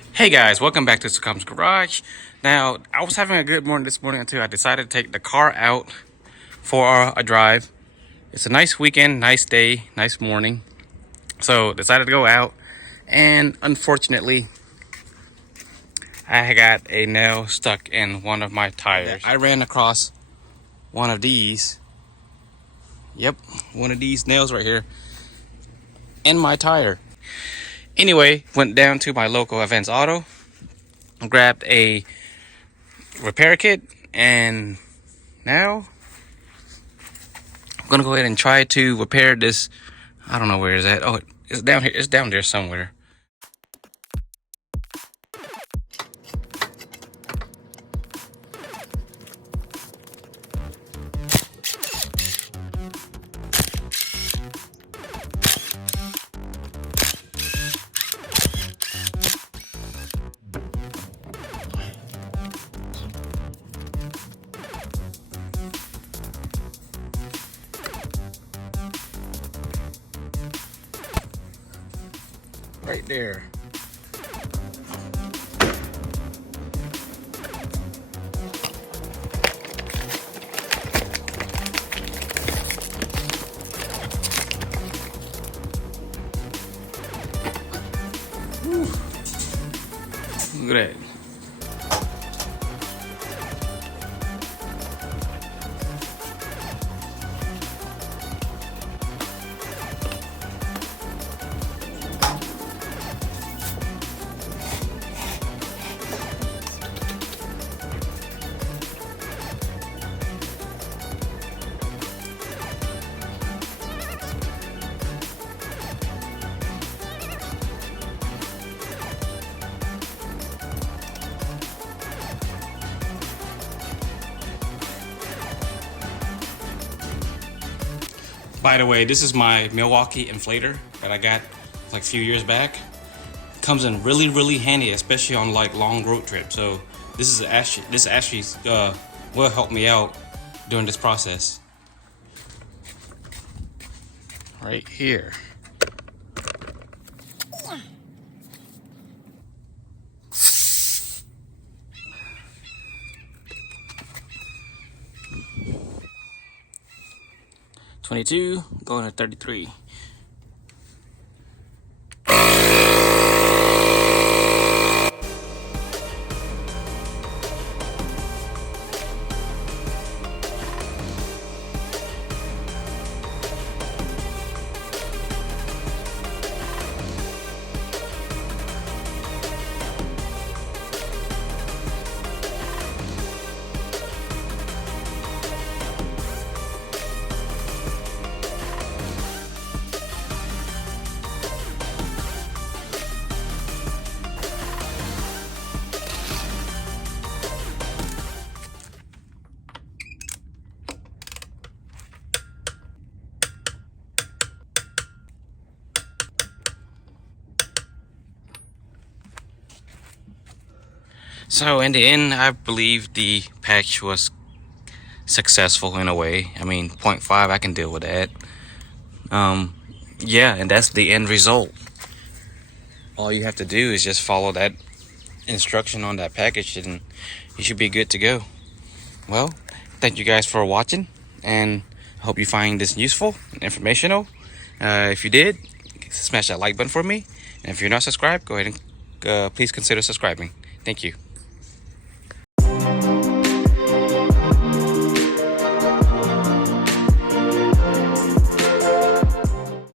Hey guys, welcome back to Succum's Garage. Now, I was having a good morning this morning until I decided to take the car out for a drive. It's a nice weekend, nice day, nice morning. So, decided to go out, and unfortunately, I got a nail stuck in one of my tires. I ran across one of these. Yep, one of these nails right here in my tire. Anyway, went down to my local Advance Auto, grabbed a repair kit, and now I'm gonna go ahead and try to repair this. I don't know where it's at. Oh, it's down here. It's down there somewhere. Right there. Whew. Look at that. By the way, this is my Milwaukee inflator that I got like a few years back. Comes in really handy, especially on like long road trips. So this actually will help me out during this process. Right here. $22 going to $33. So in the end, I believe the patch was successful in a way. I mean, 0.5, I can deal with that. Yeah, and that's the end result. All you have to do is just follow that instruction on that package and you should be good to go. Well, thank you guys for watching, and I hope you find this useful and informational. If you did, smash that like button for me, and if you're not subscribed, go ahead and please consider subscribing. Thank you.